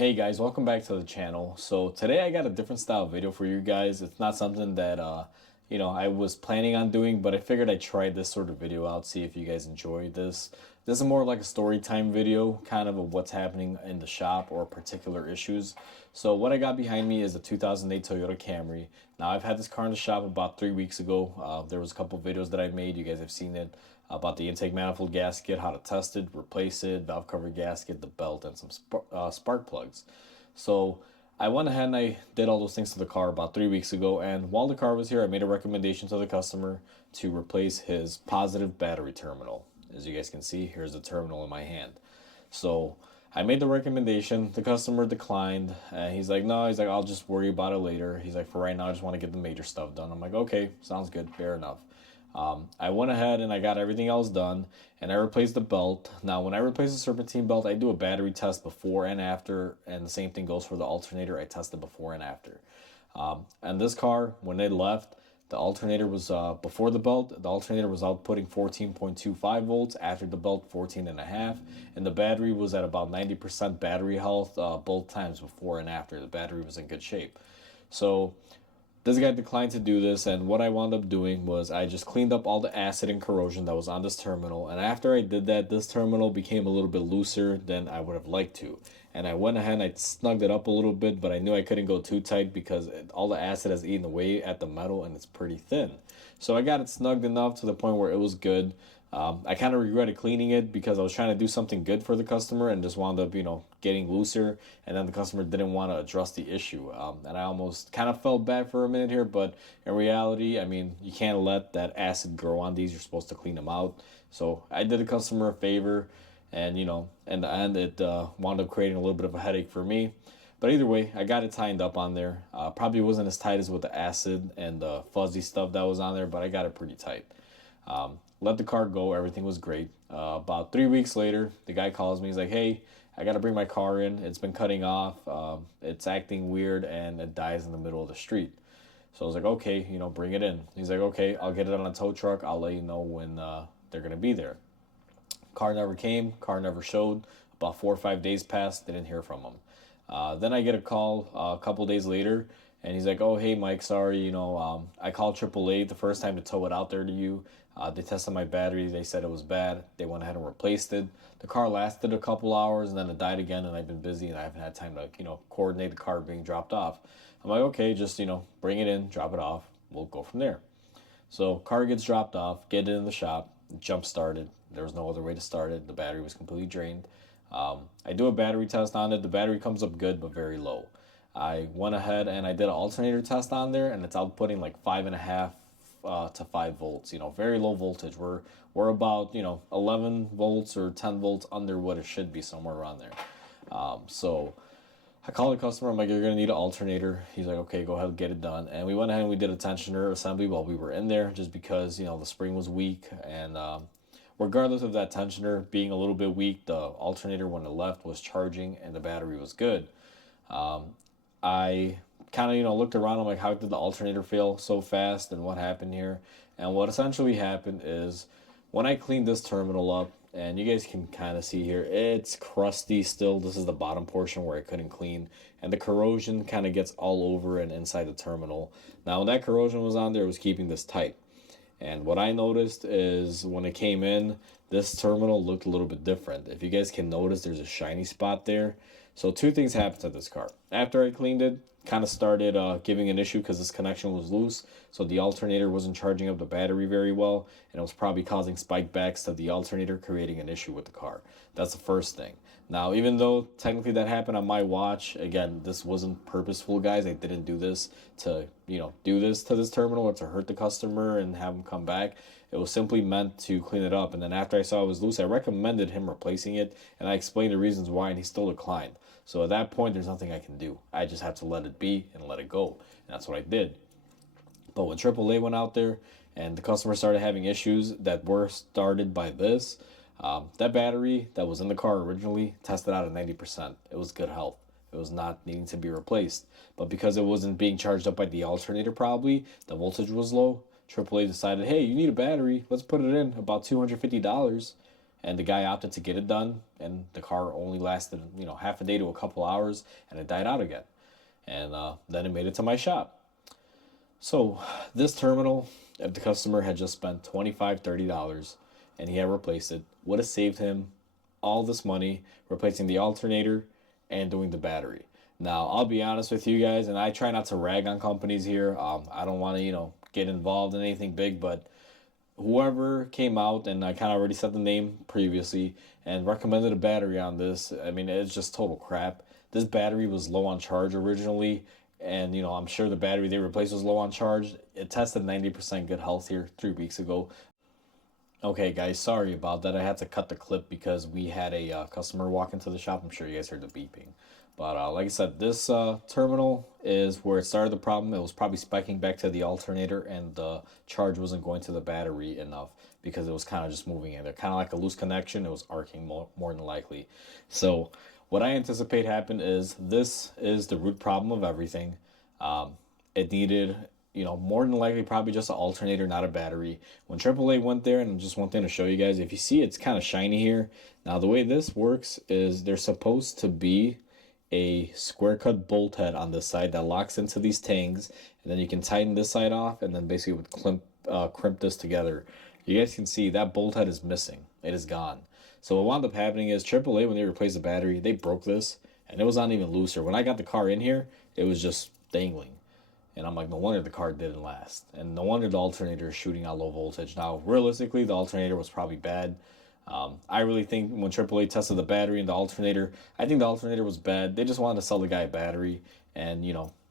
Hey guys, welcome back to the channel. So today I got a different style video for you guys. It's not something that I was planning on doing, but I figured I'd try this sort of video out, see if you guys enjoy this. This is more like a story time video, kind of what's happening in the shop or particular issues. So what I got behind me is a 2008 Toyota Camry. Now I've had this car in the shop about 3 weeks ago. There was a couple videos that I made. You guys have seen it about the intake manifold gasket, how to test it, replace it, valve cover gasket, the belt, and some spark plugs. So I went ahead and I did all those things to the car about 3 weeks ago. And while the car was here, I made a recommendation to the customer to replace his positive battery terminal. As you guys can see, here's the terminal in my hand. So I made the recommendation. The customer declined. And he's like, no, he's like, I'll just worry about it later. He's like, for right now, I just want to get the major stuff done. I'm like, okay, sounds good. Fair enough. I went ahead and I got everything else done and I replaced the belt. Now, when I replace the serpentine belt, I do a battery test before and after, and the same thing goes for the alternator. I test it before and after. And this car, when they left, the alternator was before the belt. The alternator was outputting 14.25 volts. After the belt, 14.5, and the battery was at about 90% battery health both times before and after. The battery was in good shape. So this guy declined to do this, and what I wound up doing was I just cleaned up all the acid and corrosion that was on this terminal. And after I did that, this terminal became a little bit looser than I would have liked to. And I went ahead and I snugged it up a little bit, but I knew I couldn't go too tight because all the acid has eaten away at the metal and it's pretty thin. So I got it snugged enough to the point where it was good. I kind of regretted cleaning it because I was trying to do something good for the customer and just wound up, getting looser. And then the customer didn't want to address the issue. And I almost kind of felt bad for a minute here, but in reality, I mean, you can't let that acid grow on these. You're supposed to clean them out. So I did the customer a favor, and in the end, it wound up creating a little bit of a headache for me. But either way, I got it tightened up on there. Probably wasn't as tight as with the acid and the fuzzy stuff that was on there, but I got it pretty tight. Let the car go. Everything was great. About 3 weeks later, the guy calls me. He's like, hey, I got to bring my car in. It's been cutting off. It's acting weird and it dies in the middle of the street. So I was like, okay, bring it in. He's like, okay, I'll get it on a tow truck. I'll let you know when they're going to be there. Car never came. Car never showed. About 4 or 5 days passed. Didn't hear from him. Then I get a call a couple days later, and he's like, "Oh, hey, Mike, sorry, I called AAA the first time to tow it out there to you. They tested my battery. They said it was bad. They went ahead and replaced it. The car lasted a couple hours, and then it died again, and I've been busy, and I haven't had time to, coordinate the car being dropped off." I'm like, "Okay, just, bring it in, drop it off. We'll go from there." So car gets dropped off, get it in the shop, jump started. There was no other way to start it. The battery was completely drained. I do a battery test on it. The battery comes up good, but very low. I went ahead and I did an alternator test on there, and it's outputting like 5.5 to 5 volts. Very low voltage. We're about 11 volts or 10 volts under what it should be, somewhere around there. So I called the customer. I'm like, you're gonna need an alternator. He's like, okay, go ahead and get it done. And we went ahead and we did a tensioner assembly while we were in there, just because the spring was weak. And regardless of that tensioner being a little bit weak, the alternator when it left was charging and the battery was good. I kind of looked around. I'm like, how did the alternator fail so fast, and what happened here? And what essentially happened is when I cleaned this terminal up, and you guys can kind of see here, it's crusty still. This is the bottom portion where I couldn't clean, and the corrosion kind of gets all over and inside the terminal. Now when that corrosion was on there, it was keeping this tight. And what I noticed is when it came in, this terminal looked a little bit different. If you guys can notice, there's a shiny spot there. So two things happened to this car. After I cleaned it, kind of started giving an issue because this connection was loose. So the alternator wasn't charging up the battery very well, and it was probably causing spike backs to the alternator, creating an issue with the car. That's the first thing. Now, even though technically that happened on my watch, again, this wasn't purposeful, guys. I didn't do this to, do this to this terminal or to hurt the customer and have him come back. It was simply meant to clean it up. And then after I saw it was loose, I recommended him replacing it, and I explained the reasons why, and he still declined. So at that point, there's nothing I can do. I just have to let it be and let it go. And that's what I did. But when AAA went out there and the customer started having issues that were started by this, that battery that was in the car originally tested out at 90%. It was good health. It was not needing to be replaced. But because it wasn't being charged up by the alternator, probably the voltage was low, AAA decided, hey, you need a battery. Let's put it in, about $250. and the guy opted to get it done, and the car only lasted, half a day to a couple hours, and it died out again. And then it made it to my shop. So this terminal, if the customer had just spent $25-$30 and he had replaced it, would have saved him all this money replacing the alternator and doing the battery. Now, I'll be honest with you guys, and I try not to rag on companies here. I don't want to, get involved in anything big, but whoever came out, and I kind of already said the name previously, and recommended a battery on this, I mean, it's just total crap. This battery was low on charge originally, and I'm sure the battery they replaced was low on charge. It tested 90% good health here 3 weeks ago. Okay, guys, sorry about that. I had to cut the clip because we had a customer walk into the shop. I'm sure you guys heard the beeping. But like I said, this terminal is where it started the problem. It was probably spiking back to the alternator, and the charge wasn't going to the battery enough because it was kind of just moving in there. Kind of like a loose connection. It was arcing more than likely. So what I anticipate happened is this is the root problem of everything. It needed, more than likely probably just an alternator, not a battery. When AAA went there, and just one thing to show you guys, if you see it's kind of shiny here. Now the way this works is there's supposed to be a square cut bolt head on this side that locks into these tangs, and then you can tighten this side off, and then basically would crimp this together. You guys can see that bolt head is missing. It is gone. So what wound up happening is AAA, when they replaced the battery, they broke this, and it was not even looser. When I got the car in here, it was just dangling. And I'm like, no wonder the car didn't last. And no wonder the alternator is shooting out low voltage. Now, realistically, the alternator was probably bad. I really think when AAA tested the battery and the alternator, I think the alternator was bad. They just wanted to sell the guy a battery. And,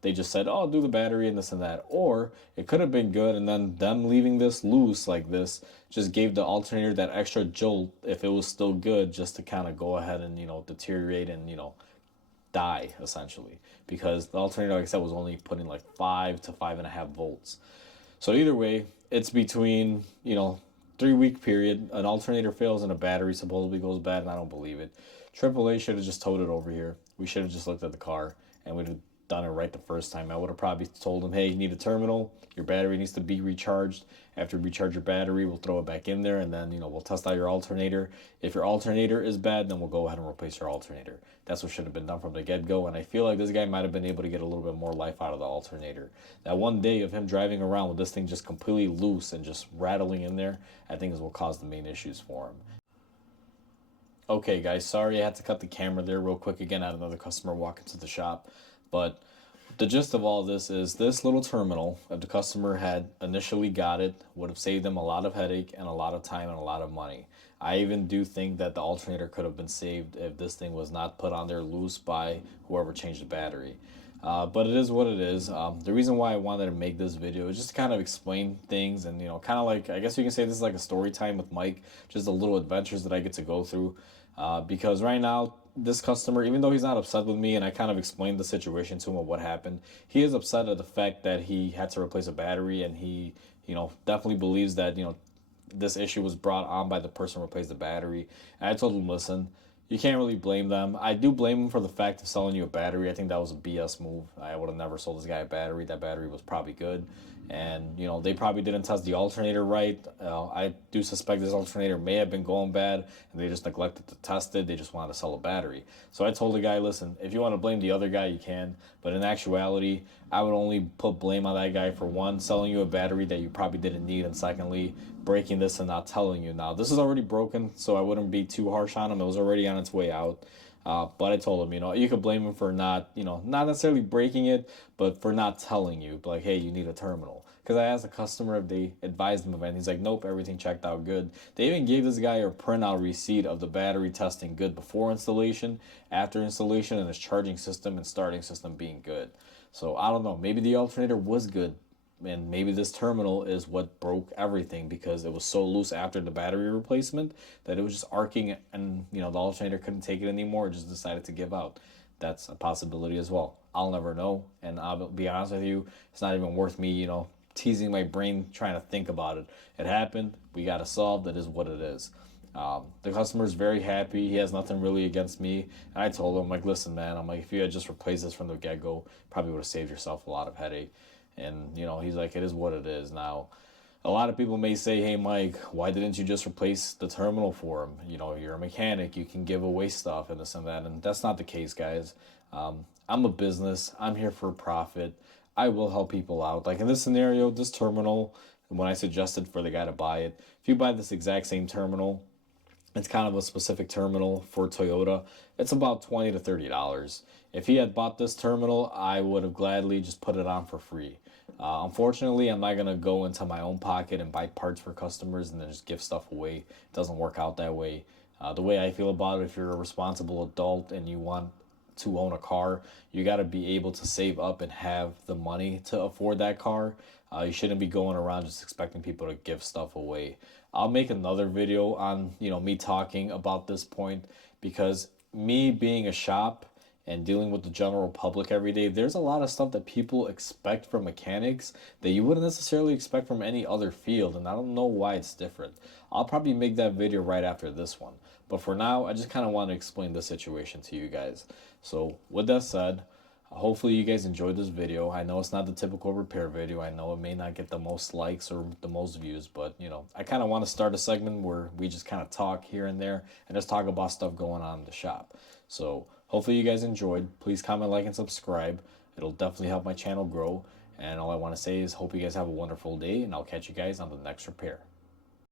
they just said, oh, do the battery and this and that. Or it could have been good. And then them leaving this loose like this just gave the alternator that extra jolt, if it was still good, just to kind of go ahead and, deteriorate and, die essentially, because the alternator, like I said, was only putting like 5 to 5.5 volts. So either way, it's between 3-week period. An alternator fails and a battery supposedly goes bad, and I don't believe it. AAA should have just towed it over here. We should have just looked at the car, and we'd have done it right the first time. I would have probably told them, hey, you need a terminal, your battery needs to be recharged. After you recharge your battery, we'll throw it back in there, and then we'll test out your alternator. If your alternator is bad, then we'll go ahead and replace your alternator. That's what should have been done from the get-go, and I feel like this guy might have been able to get a little bit more life out of the alternator. That one day of him driving around with this thing just completely loose and just rattling in there, I think is what caused the main issues for him. Okay, guys, sorry I had to cut the camera there real quick. Again, I had another customer walk into the shop. But the gist of all this is this little terminal, if the customer had initially got it, would have saved them a lot of headache and a lot of time and a lot of money. I even do think that the alternator could have been saved if this thing was not put on there loose by whoever changed the battery. But it is what it is. The reason why I wanted to make this video is just to kind of explain things, and kind of like, I guess you can say this is like a story time with Mike, just the little adventures that I get to go through. Because right now, this customer, even though he's not upset with me, and I kind of explained the situation to him of what happened, he is upset at the fact that he had to replace a battery, and he, definitely believes that, this issue was brought on by the person who replaced the battery. And I told him, listen, you can't really blame them. I do blame them for the fact of selling you a battery. I think that was a BS move. I would have never sold this guy a battery. That battery was probably good. And, they probably didn't test the alternator right. I do suspect this alternator may have been going bad, and they just neglected to test it. They just wanted to sell a battery. So I told the guy, listen, if you want to blame the other guy, you can. But in actuality, I would only put blame on that guy for, one, selling you a battery that you probably didn't need, and secondly, breaking this and not telling you. Now, this is already broken, so I wouldn't be too harsh on him. It was already on its way out. But I told him, you could blame him for not, not necessarily breaking it, but for not telling you, like, hey, you need a terminal. Because I asked the customer if they advised him of it, and he's like, nope, everything checked out good. They even gave this guy a printout receipt of the battery testing good before installation, after installation, and his charging system and starting system being good. So I don't know, maybe the alternator was good, and maybe this terminal is what broke everything, because it was so loose after the battery replacement that it was just arcing, and the alternator couldn't take it anymore, just decided to give out. That's a possibility as well. I'll never know, and I'll be honest with you, it's not even worth me teasing my brain trying to think about it. It happened, we got it solved. It is what it is. The customer's very happy. He has nothing really against me. And I told him, I'm like, listen, man, I'm like, if you had just replaced this from the get-go, probably would have saved yourself a lot of headache. And, he's like, it is what it is now. A lot of people may say, hey, Mike, why didn't you just replace the terminal for him? You know, you're a mechanic, you can give away stuff and this and that. And that's not the case, guys. I'm a business, I'm here for profit. I will help people out. Like in this scenario, this terminal, when I suggested for the guy to buy it, if you buy this exact same terminal, it's kind of a specific terminal for Toyota. It's about $20 to $30. If he had bought this terminal, I would have gladly just put it on for free. Unfortunately, I'm not gonna go into my own pocket and buy parts for customers and then just give stuff away. It doesn't work out that way. The way I feel about it, if you're a responsible adult and you want to own a car, you got to be able to save up and have the money to afford that car. You shouldn't be going around just expecting people to give stuff away. I'll make another video on, me talking about this point, because me being a shop and dealing with the general public every day, there's a lot of stuff that people expect from mechanics that you wouldn't necessarily expect from any other field, and I don't know why it's different. I'll probably make that video right after this one. But for now, I just kind of want to explain the situation to you guys. So with that said, hopefully you guys enjoyed this video. I know it's not the typical repair video. I know it may not get the most likes or the most views, but I kind of want to start a segment where we just kind of talk here and there and just talk about stuff going on in the shop. So hopefully you guys enjoyed. Please comment, like, and subscribe. It'll definitely help my channel grow. And all I want to say is hope you guys have a wonderful day, and I'll catch you guys on the next repair.